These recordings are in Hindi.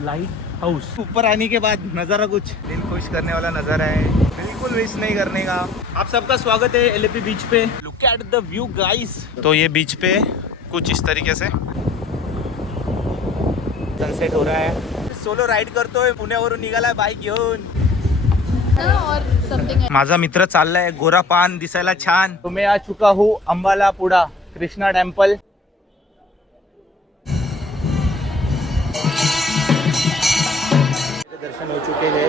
Light house. ऊपर आने के बाद नज़ारा कुछ दिल खुश करने वाला नज़ारा है, बिल्कुल मिस नहीं करने का। आप सबका स्वागत है एलएपी बीच पे। Look at the view guys. तो ये बीच पे कुछ इस तरीके से सनसेट हो रहा है। सोलो राईड करतोय, पुण्यावरून निघालाय बाईक घेऊन। माझा मित्र चाललाय गोरा पान दिसायला छान। तो मैं आ चुका हूँ अंबाला पुडा कृष्णा टेम्पल। दर्शन हो चुके हैं।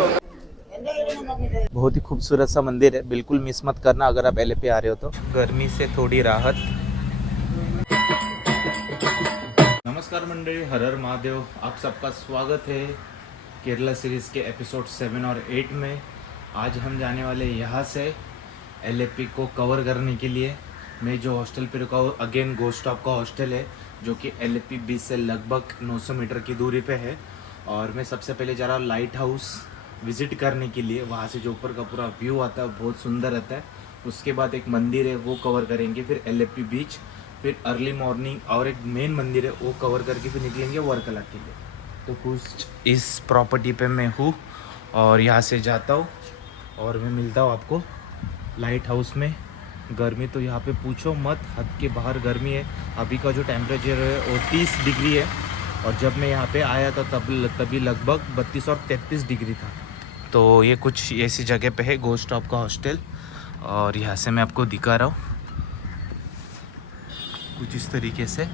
बहुत ही खूबसूरत सा मंदिर है, बिल्कुल मिस मत करना अगर आप एलएपी आ रहे हो तो। गर्मी से थोड़ी राहत। नमस्कार मंडळी, हर हर महादेव। आप सबका स्वागत है केरला सीरीज़ के एपिसोड 7 और 8 में। आज हम जाने वाले यहाँ से एलएपी को कवर करने के लिए। मैं जो हॉस्टल पे रुका हूँ अगेन गोस्ट स्टॉप का हॉस्टल है, जो कि एलएपी बीच से लगभग 900 मीटर की दूरी पे है। और मैं सबसे पहले जा रहा हूँ लाइट हाउस विज़िट करने के लिए। वहाँ से जो ऊपर का पूरा व्यू आता है बहुत सुंदर रहता है। उसके बाद एक मंदिर है वो कवर करेंगे, फिर एलएपी बीच, फिर अर्ली मॉर्निंग और एक मेन मंदिर है वो कवर करके फिर निकलेंगे वर्कला के लिए। तो कुछ इस प्रॉपर्टी पे मैं हूँ और यहाँ से जाता हूँ और मैं मिलता हूँ आपको लाइट हाउस में। गर्मी तो यहाँ पे पूछो मत, हद के बाहर गर्मी है। अभी का जो टेम्परेचर है वो 30 डिग्री है और जब मैं यहाँ पे आया था तभी लगभग 32 और 33 डिग्री था। तो ये कुछ ऐसी जगह पे है गोस्ट स्टॉप का हॉस्टल और यहाँ से मैं आपको दिखा रहा हूँ कुछ इस तरीके से।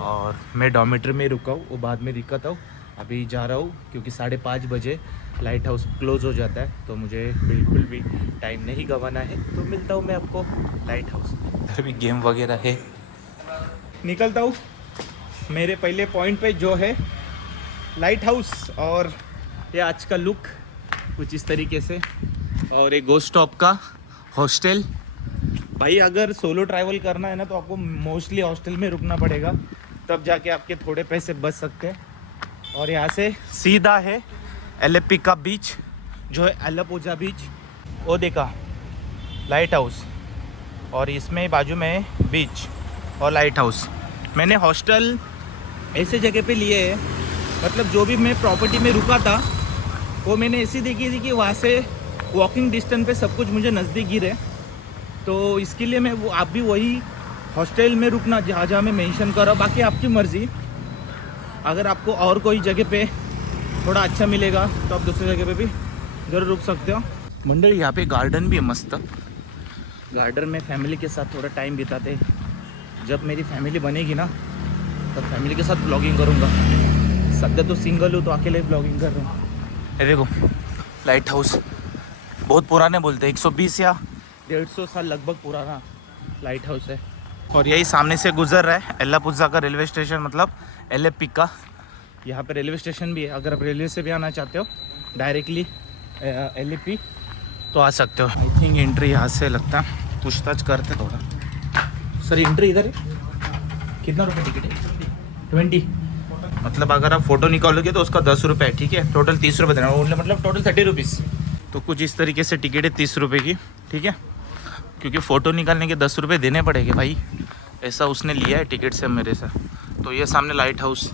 और मैं डॉर्मेट्री में रुका हूँ, वो बाद में दिखाता हूँ। अभी जा रहा हूँ क्योंकि 5:30 बजे लाइट हाउस क्लोज़ हो जाता है, तो मुझे बिल्कुल भी टाइम नहीं गंवाना है। तो मिलता हूँ मैं आपको लाइट हाउस। इधर भी गेम वगैरह है। निकलता हूँ मेरे पहले पॉइंट पे जो है लाइट हाउस। और ये आज का लुक कुछ इस तरीके से। और एक गोस्ट स्टॉप का हॉस्टल। भाई अगर सोलो ट्रैवल करना है ना तो आपको मोस्टली हॉस्टल में रुकना पड़ेगा, तब जाके आपके थोड़े पैसे बच सकते हैं। और यहाँ से सीधा है एलएपी का बीच, जो है एलापूजा बीच। वो देखा लाइट हाउस और इसमें बाजू में बीच और लाइट हाउस। मैंने हॉस्टल ऐसे जगह पे लिए है, मतलब जो भी मैं प्रॉपर्टी में रुका था वो मैंने ऐसी देखी थी कि वहाँ से वॉकिंग डिस्टेंस पे सब कुछ मुझे नज़दीक गिरे। तो इसके लिए मैं आप भी वही हॉस्टल में रुकना जहाँ जहाँ मैं मेंशन कर रहा हूँ। बाकी आपकी मर्ज़ी, अगर आपको और कोई जगह पे थोड़ा अच्छा मिलेगा तो आप दूसरी जगह पे भी ज़रूर रुक सकते हो। मंडली यहाँ पे गार्डन भी है मस्त। गार्डन में फैमिली के साथ थोड़ा टाइम बिताते। जब मेरी फैमिली बनेगी ना तब फैमिली के साथ ब्लॉगिंग करूँगा। सध्या तो सिंगल हूँ तो अकेले ब्लॉगिंग कर रहा हूँ। ये देखो लाइट हाउस बहुत पुराने बोलते हैं, 120 या 150 साल लगभग पुराना लाइट हाउस है। और यही सामने से गुजर रहा है एलापूजा का रेलवे स्टेशन, मतलब एलएपी का। यहाँ पे रेलवे स्टेशन भी है, अगर आप रेलवे से भी आना चाहते हो डायरेक्टली एलएपी तो आ सकते हो। आई थिंक एंट्री यहाँ से लगता है, पूछताछ करते थोड़ा। सर एंट्री इधर है, कितना रुपये टिकट है? 20। मतलब अगर आप फ़ोटो निकालोगे तो उसका 10 रुपये है, ठीक है। टोटल 30 रुपये देना, मतलब टोटल 30 रुपीज़। तो कुछ इस तरीके से टिकट है 30 रुपये की, ठीक है। क्योंकि फ़ोटो निकालने के 10 रुपये देने पड़ेंगे भाई, ऐसा उसने लिया है टिकट से मेरे से। तो ये सामने लाइट हाउस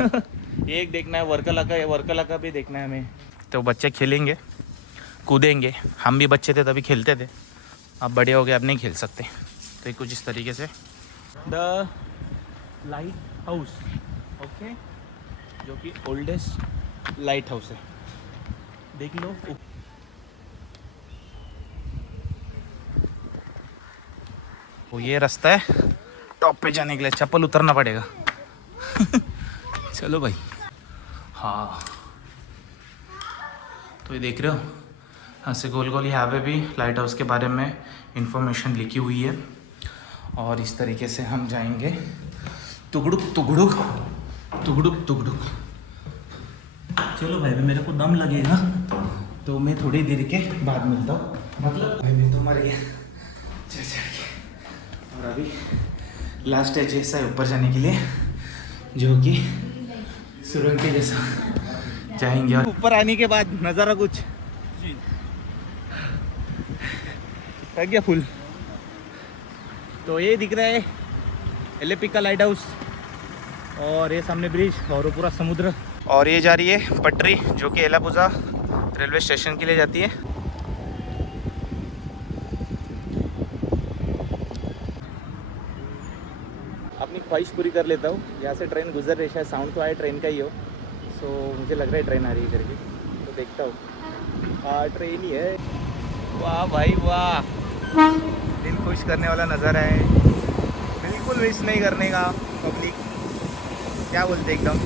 ये एक देखना है, वर्कला का, ये वर्कला का भी देखना है हमें। तो बच्चे खेलेंगे कूदेंगे, हम भी बच्चे थे तभी खेलते थे, अब बड़े हो गए अब नहीं खेल सकते। तो ये कुछ इस तरीके से द लाइट हाउस, ओके, जो कि ओल्डेस्ट लाइट हाउस है। देख लो वो ये रास्ता है टॉप पे जाने के लिए, चप्पल उतरना पड़ेगा चलो भाई। हाँ तो ये देख रहे हो यहाँ से गोल गोल, यहाँ पे भी लाइट हाउस के बारे में इंफॉर्मेशन लिखी हुई है। और इस तरीके से हम जाएंगे तुगड़ुक तुगड़ुक तुगड़ुक तुगड़ुक। चलो भाई, मेरे को दम लगेगा तो मैं थोड़ी देर के बाद मिलता हूँ। मतलब भाई मैं तो मर गया और अभी लास्ट स्टेज ऐसा है ऊपर जाने के लिए, जो कि सुरंग के जैसा जाएंगे। और ऊपर आने के बाद नज़ारा कुछ रह गया फुल। तो ये दिख रहा है एलएपी का लाइट हाउस और ये सामने ब्रिज और पूरा समुद्र। और ये जा रही है पटरी जो कि एलापुजा रेलवे स्टेशन के लिए जाती है। अपनी ख्वाहिश पूरी कर लेता हूँ। यहाँ से ट्रेन गुजर रही है, साउंड तो आए ट्रेन का ही हो। सो मुझे लग रहा है ट्रेन आ रही है करके, तो देखता हूँ। हाँ ट्रेन ही है। वाह भाई वाह, दिल खुश करने वाला नज़ारा है, बिल्कुल मिस नहीं करने का। पब्लिक क्या बोलते एकदम,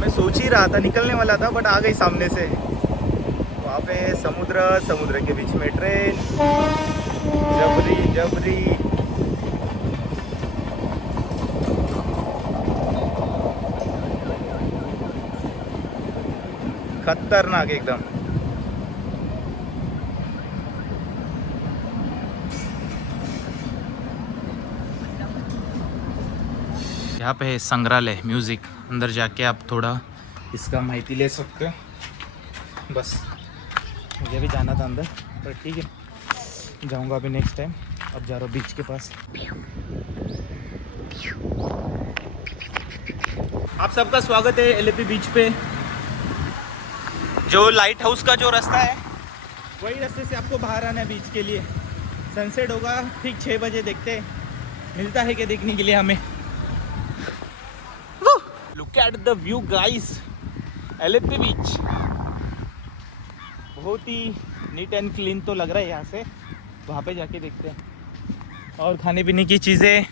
मैं सोच ही रहा था निकलने वाला था बट आ गई सामने से। वहाँ पे समुद्र, समुद्र के बीच में ट्रेन, जबरी जबरी। खतरनाक एकदम। यहाँ पे है संग्रहालय म्यूज़िक, अंदर जाके आप थोड़ा इसका माहिती ले सकते हो। बस मुझे भी जाना था अंदर, पर ठीक है जाऊँगा अभी नेक्स्ट टाइम। अब जा रहा हूँ बीच के पास। आप सबका स्वागत है एलएपी बीच पे। जो लाइट हाउस का जो रास्ता है वही रास्ते से आपको बाहर आना है बीच के लिए। सनसेट होगा ठीक 6 बजे, देखते हैं मिलता है क्या देखने के लिए हमें। Look at the view guys, LAP beach बहुत ही नीट एंड क्लीन तो लग रहा है यहाँ से। वहाँ पे जाके देखते हैं। और खाने पीने की चीज़ें,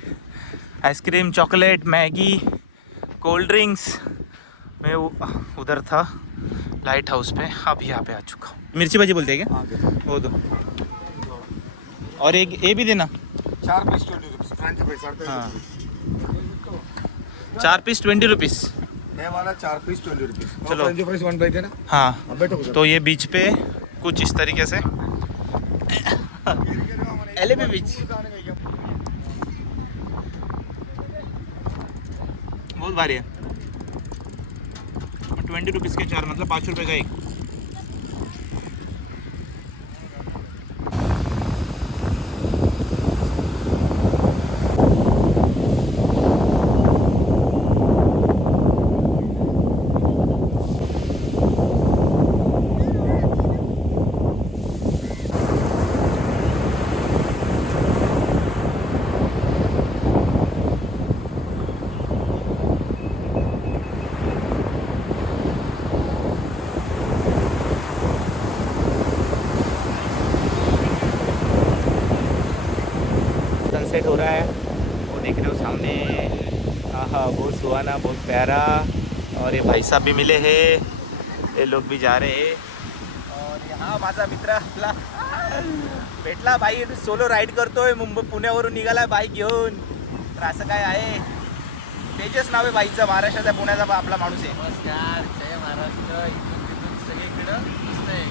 ice cream, chocolate, Maggi, cold drinks. मैं उधर था लाइट हाउस पे, अब यहाँ पे आ चुका हूँ। मिर्ची भाजी बोलते हैं क्या? वो दो, और एक ये भी देना। 4 पीस 20 रुपीस। हाँ 4 पीस 20 रुपीस। ये वाला 4 पीस 20 रुपीस। चलो। फ्रेंच फ्राइज 1 प्लेट है ना। हाँ तो ये बीच पे कुछ इस तरीके से एलएपी बीच बहुत भारी है। 20 रुपीज़ के 4, मतलब 5 रुपये का एक। सनसेट हो रहा है, वो देख रहे हो सामने। हाँ बहुत सुहाना, बहुत प्यारा। और ये भाई साहब भी मिले हैं, ये लोग भी जा रहे हैं। और यहाँ माझा मित्र आपला भेटला बाई, सोलो राईड करतोय, मुंबई पुण्यावरून निघाला बाईक घेऊन। तर असं काय आहे, तेजस नाव आहे बाईकचं, महाराष्ट्राचा पुण्याचा आपला माणूस आहे। नमस्कार, जय महाराष्ट्र. इथून तिथून सगळीकडं दिसतंय.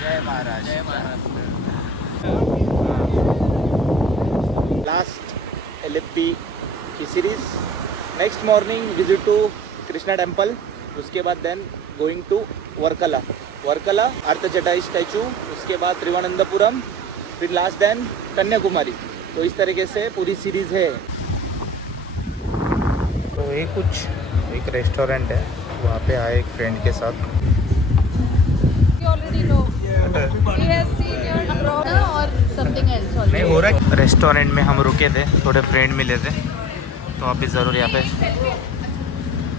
जय महाराज, जय महाराष्ट्र. लास्ट एलएपी की series. Next morning visit to Krishna temple, उसके बाद then going to Varkala, Varkala अर्थचटाई स्टैचू, उसके बाद त्रिवेंद्रपुरम, फिर लास्ट देन कन्याकुमारी। तो इस तरीके से पूरी सीरीज़ है। तो ये कुछ एक रेस्टोरेंट है, वहाँ पे आए एक फ्रेंड के साथ। You already know. He has seen your brother or something else already. नहीं हो रहा है। रेस्टोरेंट में हम रुके थे, थोड़े फ्रेंड मिले थे, तो आप भी ज़रूर यहाँ पे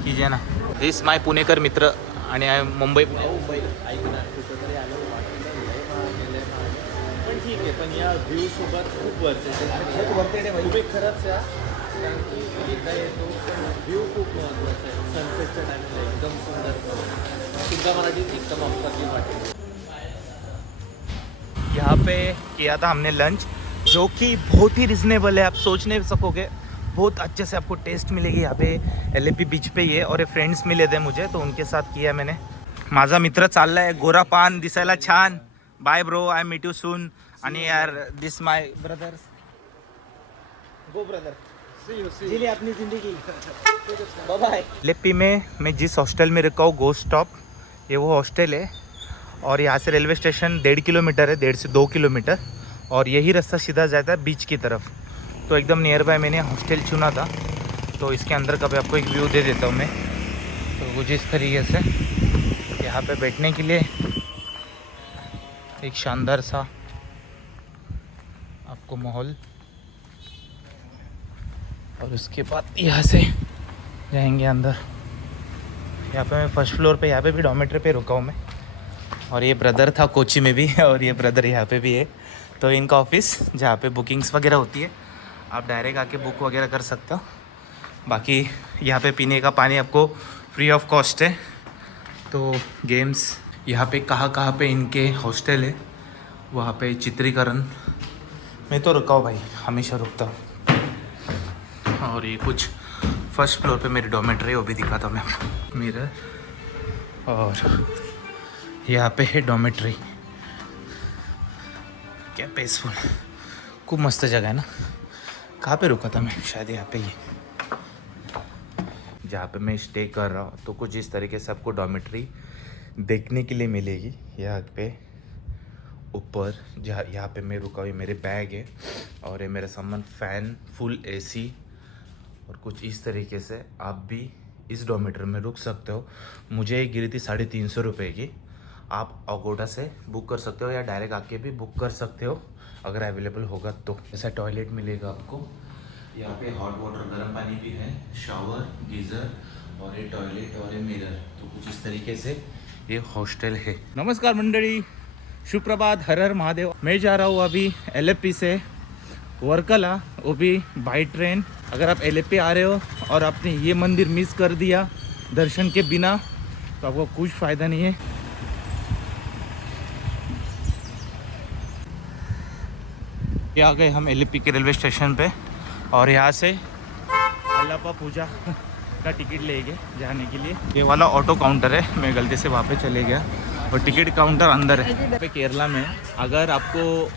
कीजिए ना। दिस माय पुणेकर मित्र आणि आय मुंबई। पण ठीक आहे, पण या व्ह्यू सोबत खूप वरते तुम्ही खरंच या, कारण की एकदा येतो व्ह्यू खूप महत्त्वाचा आहे. सनसेटच्या टायमिंगला एकदम सुंदर, सुद्धा मराठीत एकदम अप्रतिम वाटेल. यहाँ पे किया था हमने लंच, जो कि बहुत ही रिजनेबल है, आप सोच नहीं सकोगे। बहुत अच्छे से आपको टेस्ट मिलेगी यहाँ पे एलएपी बीच पे ये। और ये फ्रेंड्स मिले थे मुझे, तो उनके साथ किया मैंने। माझा मित्र चालला आहे, गोरा पान, दिसायला छान। Bye bro, I meet you soon. आणि यार this my brothers, go brother, जी ले अपनी जिंदगी, बाय बाय। एलएपी में मैं जिस हॉस्टल में रुका हूँ, गोस्ट स्टॉप, ये वो हॉस्टल है। और यहाँ से रेलवे स्टेशन 1.5 किलोमीटर है, 1.5 से 2 किलोमीटर। और यही रास्ता सीधा जाता है बीच की तरफ। तो एकदम नियर बाय मैंने हॉस्टल चुना था। तो इसके अंदर का भी आपको एक व्यू दे देता हूँ मैं। तो कुछ इस तरीके से यहाँ पे बैठने के लिए एक शानदार सा आपको माहौल, और उसके बाद यहाँ से जाएंगे अंदर। यहाँ पे मैं फर्स्ट फ्लोर पे, यहाँ पे भी डॉर्मेट्री पे रुका हूँ मैं, और ये ब्रदर था कोची में भी और ये ब्रदर यहाँ पे भी है। तो इनका ऑफिस जहाँ पे बुकिंग्स वगैरह होती है, आप डायरेक्ट आके बुक वगैरह कर सकते हो। बाकी यहाँ पे पीने का पानी आपको फ्री ऑफ कॉस्ट है। तो गेम्स यहाँ पे कहाँ पे इनके हॉस्टल है, वहाँ पे चित्रीकरण मैं तो रुका हूँ भाई, हमेशा रुकता हूँ। और ये कुछ फर्स्ट फ्लोर पे मेरी डॉर्मेट्री, वो भी दिखाता मैं आपको, मिरर। और यहाँ पे है डॉर्मेट्री, क्या पीसफुल, खूब मस्त जगह है ना। कहाँ पे रुका था मैं, शायद यहाँ पे ही जहाँ पे मैं स्टे कर रहा हूँ। तो कुछ इस तरीके से आपको डॉर्मेट्री देखने के लिए मिलेगी। यहाँ पे ऊपर जहाँ यहाँ पे मैं रुका हुई, मेरे बैग है और ये मेरा सामान, फ़ैन, फुल एसी, और कुछ इस तरीके से आप भी इस डॉर्मेट्री में रुक सकते हो। मुझे गिरी थी 350 रुपये की। आप अगोडा से बुक कर सकते हो या डायरेक्ट आके भी बुक कर सकते हो अगर अवेलेबल होगा तो। ऐसा टॉयलेट मिलेगा आपको। यहाँ पे हॉट वाटर, गर्म पानी भी है, शावर, गीज़र, और ये टॉयलेट और ये मिरर। तो कुछ इस तरीके से ये हॉस्टल है। नमस्कार मंडळी, सुप्रभात, हर हर महादेव। मैं जा रहा हूँ अभी LFP से वर्कला, वो भी बाई ट्रेन। अगर आप LFP आ रहे हो और आपने ये मंदिर मिस कर दिया दर्शन के बिना, तो आपको कुछ फ़ायदा नहीं है। आ गए हम LFP के रेलवे स्टेशन पे, और यहाँ से अल्लापा पूजा का टिकट लेंगे जाने के लिए। ये वाला ऑटो काउंटर है, मैं गलती से वहाँ पे चले गया, और टिकट काउंटर अंदर है। पे केरला में अगर आपको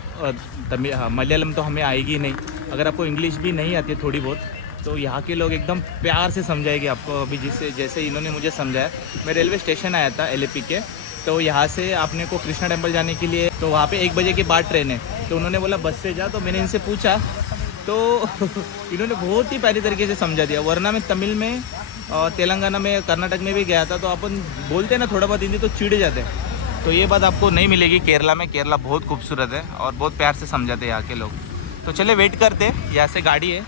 मलयालम तो हमें आएगी नहीं, अगर आपको इंग्लिश भी नहीं आती थोड़ी बहुत, तो यहाँ के लोग एकदम प्यार से समझाएंगे आपको। अभी जैसे इन्होंने मुझे समझाया, मैं रेलवे स्टेशन आया था LFP के, तो यहाँ से आपने को कृष्णा टेम्पल जाने के लिए, तो वहाँ पे 1 बजे के बाद ट्रेन है। तो उन्होंने बोला बस से जा, तो मैंने इनसे पूछा, तो इन्होंने बहुत ही प्यारी तरीके से समझा दिया। वरना मैं तमिल में, तेलंगाना में, कर्नाटक में भी गया था, तो अपन बोलते हैं ना थोड़ा बहुत हिंदी तो चिढ़ जाते हैं। तो ये बात आपको नहीं मिलेगी केरला में। केरला बहुत खूबसूरत है और बहुत प्यार से समझाते हैं यहाँ के लोग। तो चले वेट करते, यहाँ से गाड़ी है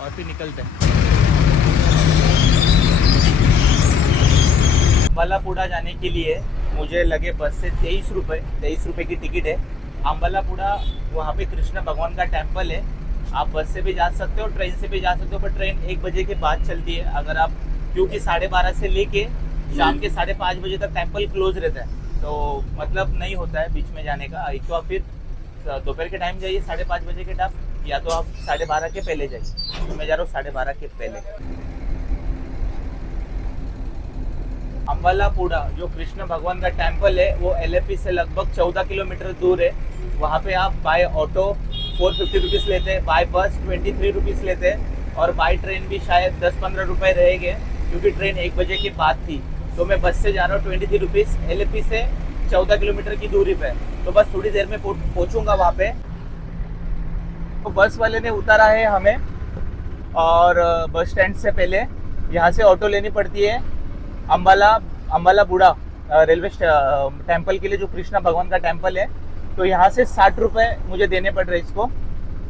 और फिर निकलते हैं। अम्बालापुड़ा जाने के लिए मुझे लगे बस से 23 रुपये की टिकट है। अम्बालापुड़ा वहाँ पे कृष्ण भगवान का टेम्पल है। आप बस से भी जा सकते हो, ट्रेन से भी जा सकते हो, पर ट्रेन 1 बजे के बाद चलती है। अगर आप, क्योंकि 12:30 से लेके शाम के 5:30 बजे तक टेम्पल क्लोज रहता है, तो मतलब नहीं होता है बीच में जाने का। एक तो आप फिर दोपहर के टाइम जाइए 5:30 बजे के टाइम, या तो आप 12:30 के पहले जाइए। तो मैं जा रहा हूँ 12:30 के पहले। अम्बालापुड़ा जो कृष्ण भगवान का टेम्पल है, वो LFP से लगभग 14 किलोमीटर दूर है। वहाँ पे आप बाय ऑटो 450 रुपीज़ लेते हैं, बाय बस 23 रुपीज़ लेते हैं, और बाय ट्रेन भी शायद 10-15 रुपये रहेंगे, क्योंकि ट्रेन 1 बजे के बाद थी। तो मैं बस से जा रहा हूँ 23 रुपीज़, LFP से 14 किलोमीटर की दूरी पे। तो बस थोड़ी देर में पहुँचूँगा वहाँ पे। तो बस वाले ने उतारा है हमें, और बस स्टैंड से पहले यहाँ से ऑटो लेनी पड़ती है अम्बालापुड़ा रेलवे टेम्पल के लिए, जो कृष्णा भगवान का टेम्पल है। तो यहाँ से 60 रुपये मुझे देने पड़ रहे इसको।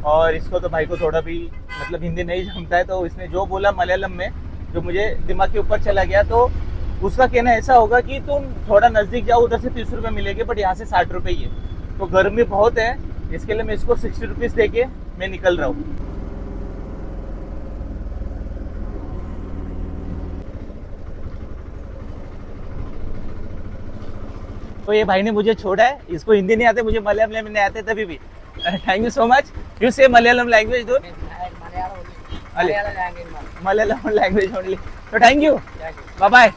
और इसको तो भाई को थोड़ा भी मतलब हिंदी नहीं जमता है, तो इसने जो बोला मलयालम में, जो मुझे दिमाग के ऊपर चला गया, तो उसका कहना ऐसा होगा कि तुम थोड़ा नज़दीक जाओ, उधर से 30 रुपये मिलेंगे, बट यहाँ से 60 रुपये ही है। तो गर्मी बहुत है, इसके लिए मैं इसको 60 रुपीज़ दे के मैं निकल रहा हूँ। तो ये भाई ने मुझे छोड़ा है, इसको हिंदी नहीं आते, मुझे मलयालम नहीं आते तभी भी। Thank you so much. You से Malayalam language dude? Malayalam language only. तो थैंक यू, बाय बाय।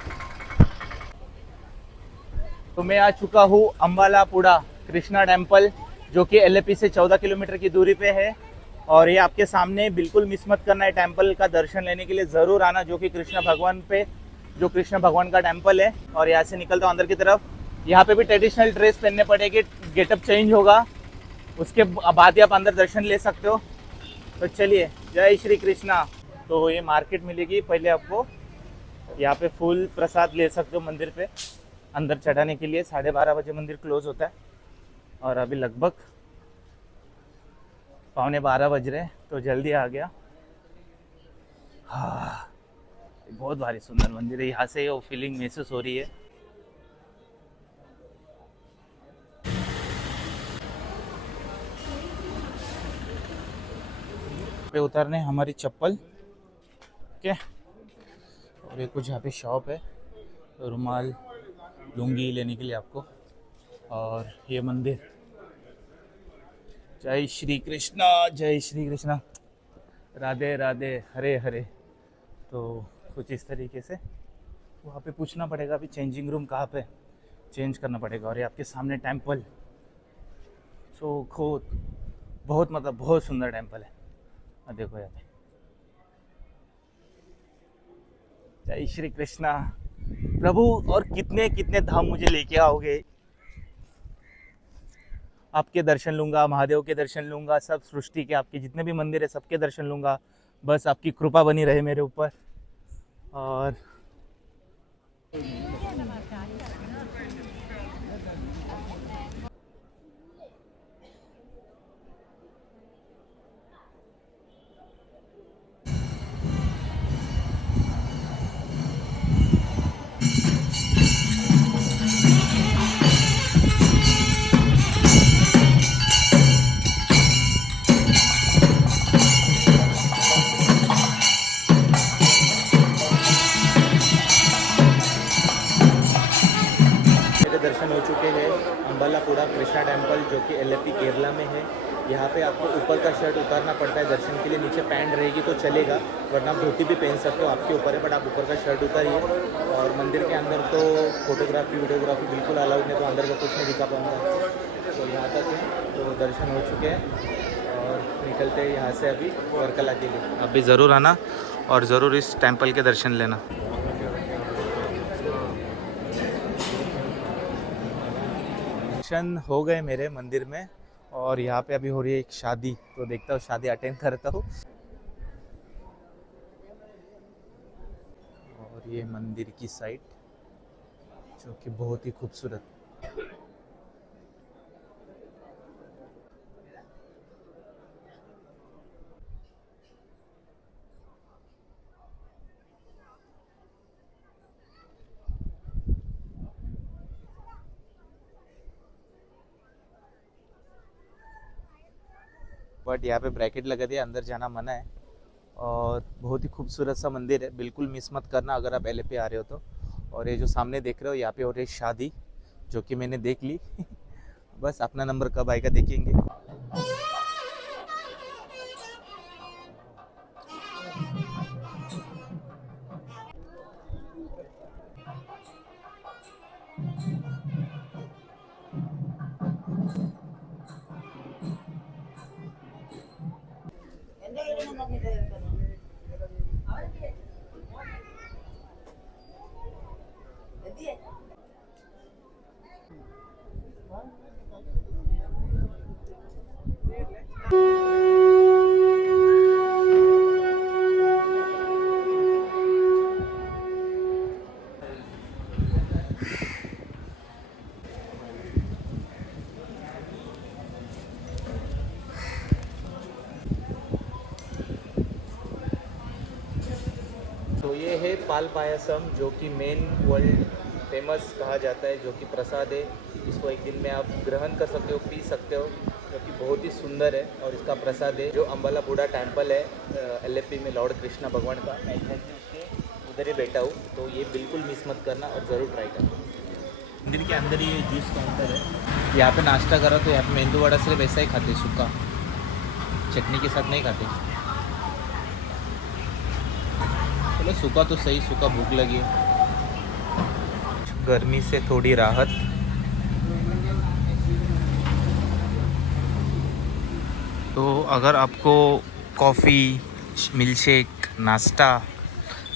तो मैं आ चुका हूँ अम्बालापुड़ा कृष्णा टेम्पल, जो कि LFP से 14 किलोमीटर की दूरी पे है। और ये आपके सामने, बिल्कुल मिस मत करना है। टेम्पल का दर्शन लेने के लिए ज़रूर आना, जो कि कृष्ण भगवान का टेम्पल है। और यहाँ से निकलता हूँ अंदर की तरफ। यहाँ पे भी ट्रेडिशनल ड्रेस पहनने पड़ेगी, गेटअप चेंज होगा, उसके बाद ही आप अंदर दर्शन ले सकते हो। तो चलिए, जय श्री कृष्णा। तो ये मार्केट मिलेगी, पहले आपको यहाँ पे फुल प्रसाद ले सकते हो मंदिर पे अंदर चढ़ाने के लिए। 12:30 बजे मंदिर क्लोज होता है और अभी लगभग 11:45 बज रहे हैं, तो जल्दी आ गया। हाँ, बहुत भारी सुंदर मंदिर है, यहाँ से वो फीलिंग महसूस हो रही है। पे उतारने हमारी चप्पल के, और ये कुछ यहाँ पे शॉप है, रुमाल लुंगी लेने के लिए आपको। और ये मंदिर, जय श्री कृष्णा, जय श्री कृष्णा, राधे राधे, हरे हरे। तो कुछ इस तरीके से वहाँ पे पूछना पड़ेगा अभी चेंजिंग रूम कहाँ पे, चेंज करना पड़ेगा। और ये आपके सामने टेम्पल, सो खुद बहुत मतलब बहुत सुंदर टेम्पल है। देखो यहाँ पे, जय श्री कृष्णा। प्रभु और कितने कितने धाम मुझे लेके आओगे, आपके दर्शन लूंगा, महादेव के दर्शन लूंगा, सब सृष्टि के आपके जितने भी मंदिर है सबके दर्शन लूंगा। बस आपकी कृपा बनी रहे मेरे ऊपर। और दर्शन हो चुके हैं अम्बालापुड़ा कृष्णा टेम्पल, जो कि एलेपी केरला में है। यहाँ पे आपको ऊपर का शर्ट उतारना पड़ता है दर्शन के लिए, नीचे पैंट रहेगी तो चलेगा, वरना आप धोती भी पहन सकते हो, आपके ऊपर है, बट आप ऊपर का शर्ट उतारिए। और मंदिर के अंदर तो फोटोग्राफी वीडियोग्राफी बिल्कुल अलाउड नहीं, तो अंदर का कुछ नहीं दिखा पाऊँगा। तो यहाँ तक है, तो दर्शन हो चुके हैं और निकलते हैं यहाँ से अभी वर्कला के लिए। अभी ज़रूर आना और ज़रूर इस टेम्पल के दर्शन लेना। दर्शन हो गए मेरे मंदिर में, और यहाँ पे अभी हो रही है एक शादी, तो देखता हूँ शादी अटेंड करता हूँ। और ये मंदिर की साइड जो कि बहुत ही खूबसूरत। बट यहाँ पे ब्रैकेट लगा दिया, अंदर जाना मना है। और बहुत ही खूबसूरत सा मंदिर है, बिल्कुल मिस मत करना अगर आप एलेपी आ रहे हो तो। और ये जो सामने देख रहे हो, यहाँ पे हो रही शादी, जो कि मैंने देख ली। बस अपना नंबर कब आएगा देखेंगे। तो ये है पाल पायसम, जो कि मेन वर्ल्ड फेमस कहा जाता है, जो कि प्रसाद है। इसको एक दिन में आप ग्रहण कर सकते हो, पी सकते हो, जो कि बहुत ही सुंदर है। और इसका प्रसाद है जो अम्बालापुड़ा टेम्पल है एलेपी में, लॉर्ड कृष्णा भगवान का। मैं उसके उधर ही बैठा हूँ, तो ये बिल्कुल मिस मत करना और ज़रूर ट्राई करना। मंदिर के अंदर ही जूस काउंटर है। यहाँ पे नाश्ता करा तो यहाँ पे मेंदू वड़ा सिर्फ वैसा ही खाते, सूखा, चटनी के साथ नहीं खाते। चलो सूखा तो सही, सूखा भूख लगी है, गर्मी से थोड़ी राहत। तो अगर आपको कॉफ़ी, मिल्कशेक, नाश्ता,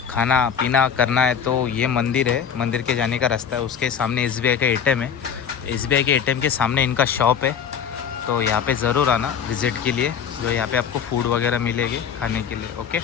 खाना पीना करना है तो ये मंदिर है, मंदिर के जाने का रास्ता है, उसके सामने SBI का ATM है, SBI के ATM के सामने इनका शॉप है। तो यहाँ पे ज़रूर आना विज़िट के लिए, जो यहाँ पे आपको फूड वगैरह मिलेंगे खाने के लिए। ओके।